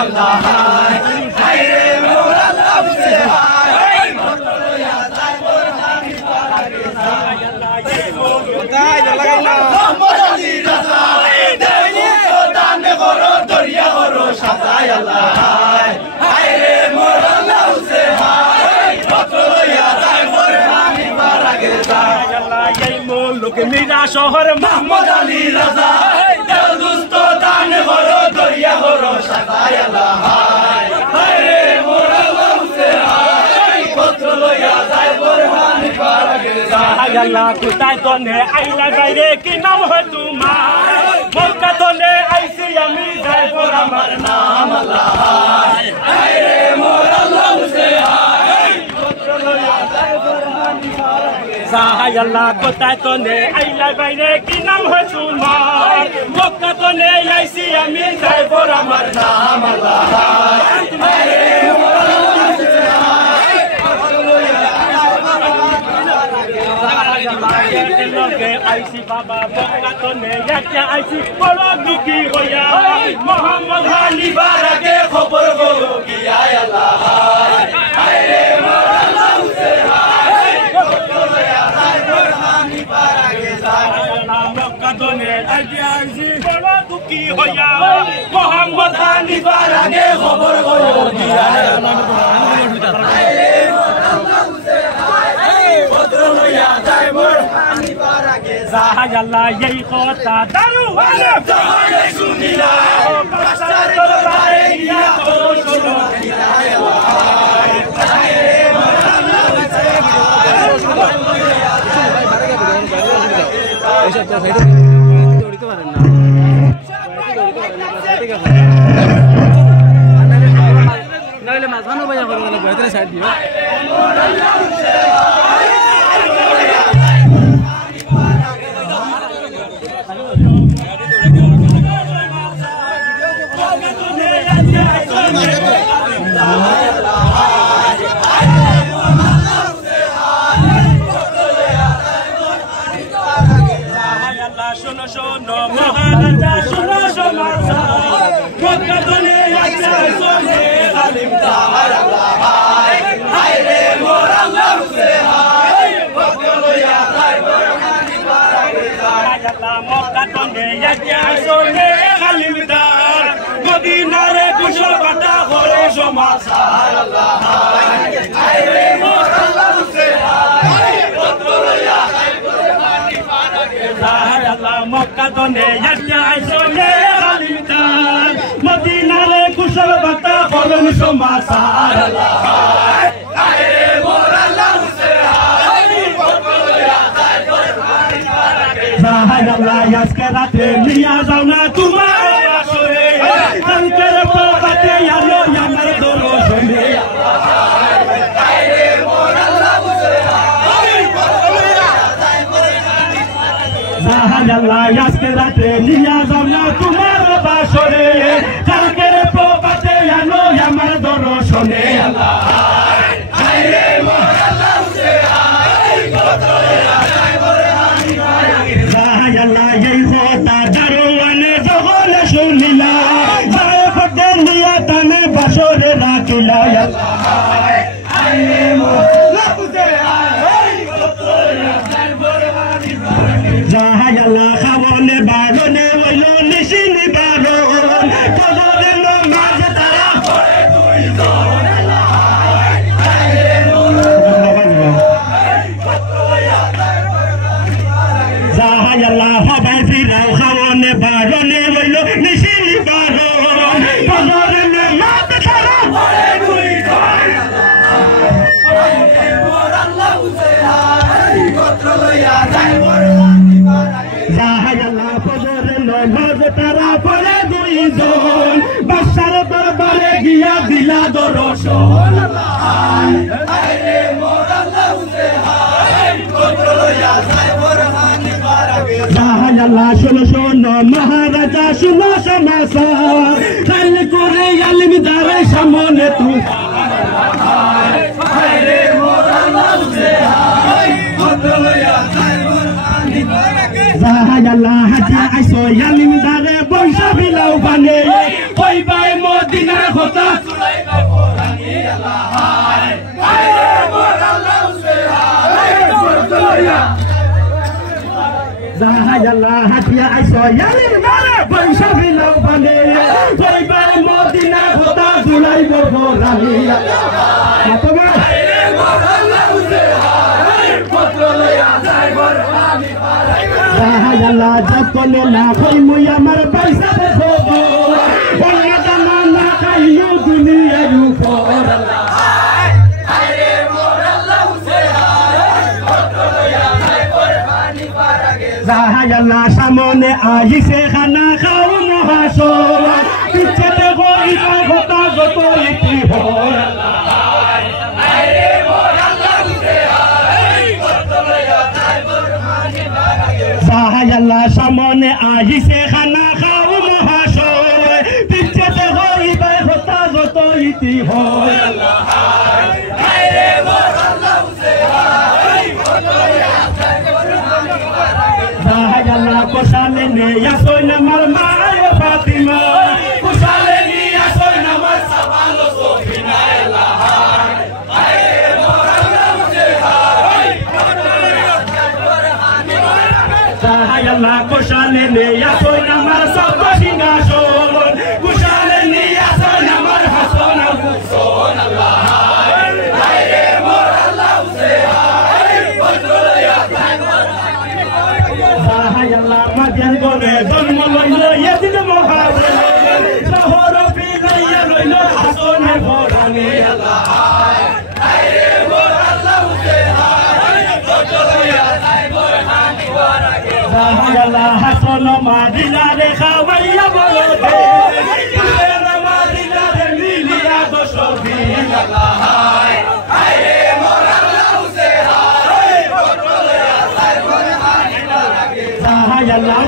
আল্লাহ হায় রে মোর আল্লাহ উসে হায় পত্র লইয়া যায় বোরহানি পারাগে যায় কোথায় লাগাইলা মোহাম্মদ আলী রাজা দেবী তো দান করো দরিয়া করো সাজায় আল্লাহ হায় রে মোর আল্লাহ উসে হায় পত্র লইয়া যায় বোরহানি পারাগে যায় আল্লাহ এই মুলুক মিরা শহর মোহাম্মদ আলী রাজা দুষ্ট দান করো দরিয়া করো সাজায় আল্লাহ হায় রে মোর আল্লাহ উসে হায় পত্র লইয়া যায় বোরহানি পারাগে যায় আল্লাহ কোথায় তনে আইলা বাইরে কি নাম হয় তোমার মক্কা তনে আইছি আমি যাই পর আমার নাম আল্লাহ হায় রে মোর আল্লাহ উসে হায় পত্র লইয়া যায় বোরহানি পারাগে যায় আল্লাহ কোথায় তনে আইলা বাইরে কি নাম হয় তোমার মক্কা তনে আইছি আমি যাই পর আমার নাম আল্লাহ হায় রে মোর আল্লাহ উসে হায় পত্র লইয়া যায় বোরহানি লগে আইছি বাবা মক্কা তনে একটা আইছি বড় দুঃখী হইয়া মোহাম্মদ আলী বারাগে খবর গো গিয়া আল্লাহ হায় রে মোর আল্লাহ উসে হায় পত্র লইয়া যায় বোরহানি পারাগে যায় আল্লাহ মক্কা তনে একটা আইছি বড় দুঃখী হইয়া মোহাম্মদ আলী বারাগে খবর গো গিয়া হায় রে মোর আল্লাহ উসে হায় পত্র লইয়া যায় বোরহানি পারাগে যায় আল্লাহ এই কথা দারুয়ানে জাহানে শুনিলা বাদশার দরবারে গিয়া করো শোনো আল্লাহ হায় রে মোর আল্লাহ উসে হায় পত্র লইয়া যায় বোরহানি পারাগে এসব তো সাইডে দৌড়িতে পারেন না নাইলে মাঝখানে বাজা করব না ভেতরে সাইড দিও মোর আল্লাহ উসে হায় শোনো শোনো মহারাজা শোনো সমাচার মক্কা তনে আইছে সোনে আলিম তাহার আল্লাহ হায় রে মোর আল্লাহ উসে হায় পত্র লইয়া যায় বোরহানি পারাগে যায় আল্লাহ মক্কা তনে আইছে সোনে আলিম তাহার মদিনারে কুশল বাটা করে সমাচার আল্লাহ হায় রে মোর আল্লাহ উসে হায় পত্র লইয়া যায় বোরহানি পারাগে যায় আল্লাহ মক্কা তনে আইছে সোনে আলিম তাহার মদিনারে কুশল বাটা করে সমাচার আল্লাহ হায় রে মোর আল্লাহ উসে হায় পত্র লইয়া যায় বোরহানি পারাগে যায় আল্লাহ আজকে রাতে নিয়া যাও না তোমার আসরে কালকের প্রভাতে আলো আমার দর্শনে হায় রে মোর আল্লাহ উসে হায় পত্র লইয়া যায় বোরহানি পারাগে যায় আল্লাহ আজকে রাতে নিয়া যাও না তোমার বাসরে কালকের প্রভাতে আলো আমার দর্শনে আল্লাহ হায় রে মোর আল্লাহ উসে হায় পত্র লইয়া যায় বোরহানি পারাগে যায় আল্লাহ এই কথা দারোয়ানে যখন শুনিলা যায় ফটে নিয়া তানে বাসরে রাখিলা আল্লাহ হায় রে মোর আল্লাহ উসে হায় পত্র লইয়া যায় বোরহানি পারাগে যায় আল্লাহ খাবনে বারনে হইল নিশিনি বারণ কবরে নামাজ তারা পড়ে দুইজন আল্লাহ হায় রে মোর আল্লাহ পত্র লইয়া যায় বোরহানি পারাগে যায় আল্লাহ হবাই ফিরাও খাবনে বারনে হইল নিশিনি বারণ কবরে নামাজ তারা পড়ে দুইজন হায় রে মোর আল্লাহ উসে হায় পত্র লইয়া যায় বোরহানি পারাগে যায় আল্লাহ ফজরে নামাজ তারা পড়ে দুইজন বাদশার দরবারে গিয়া দিলা দর্শন আল্লাহ হায় রে মোর আল্লাহ উসে হায় পত্র লইয়া যায় বোরহানি পারাগে যায় আল্লাহ শোনো শোনো মহারাজা শোনো সমাচার কাল করে আলিম দারে সামনে তুই হায় রে মোর আল্লাহ উসে হায় পত্র লইয়া যায় বোরহানি পারাগে যায় আল্লাহ হাজি আইসো আলিম দারে বংশ বিলাও বানে কই বাই মদিনা কথা সুলাইবা কোরআনি আল্লাহ হায় হায় মোর আল্লাহ সে হায় বর্তলিয়া জাহায়াল্লাহ হাতিয়া আইসো ইয়ালির মারে পয়সা বিলাও বানে কইবা মদিনা কথা সুলাইবা কোরআনি আল্লাহ তোমার হায় মোর আল্লাহ সে হায় বর্তলিয়া যাই বরহানি জাহায়াল্লাহ যতনে না কই মুই আমার পয়সা দেখো বন্না জামানা কাইও দুনিয়া উপর আল্লাহ হায় হায় মোর আল্লাহ সে হায় বর্তলিয়া যাই বরহানি পারাগে জাহায়াল্লাহ সামনে আইছে খানা খাও মহাসর পিছতে কইবা কথা যত ইতি হর আল্লাহ হায় হায় মোর আল্লাহ সে হায় বর্তলিয়া যাই বরহানি পারাগে জাহায়াল্লাহ সামনে আইছে খানা খাও মহাসর পিছতে কইবা কথা যত ইতি হর আল্লাহ হায় হায় মোর আল্লাহ সে হায় বর্তলিয়া যাই বরহানি পারাগে জাহায়াল্লাহ কোশালে নিয়া সইনা মার মায় ফাতিমা কোশালে নিয়া সইনা মার সাবালো সফিনা আল্লাহ হায় হায় মোর আল্লাহ সে হায় বর্তলিয়া যাই বরহানি পারাগে জাহায়াল্লাহ কোশালে নিয়া সইনা মার সাবা সিংহাসন কোশালে নিয়া সইনা মার হাসন হুসন আল্লাহ হায় হায় মোর আল্লাহ সে হায় বর্তলিয়া যাই বরহানি পারাগে জাহায়াল্লাহ মাদিয়ান গনে জন্ম লইল ইয়াজিদ মহাজে শহর ফিরাইয়া লইল হাসনের বরানে আল্লাহ হায় হায় মোর আল্লাহ সে হায় বর্তলিয়া যাই বরহানি পারাগে জাহায়াল্লাহ হাসন মাদিনারে খাওয়াইয়া বলতে পুরা মাদিনারে মিলিয়া দশদিন আল্লাহ হায় হায় মোর আল্লাহ সে হায় বর্তলিয়া যাই বরহানি পারাগে জাহায়াল্লাহ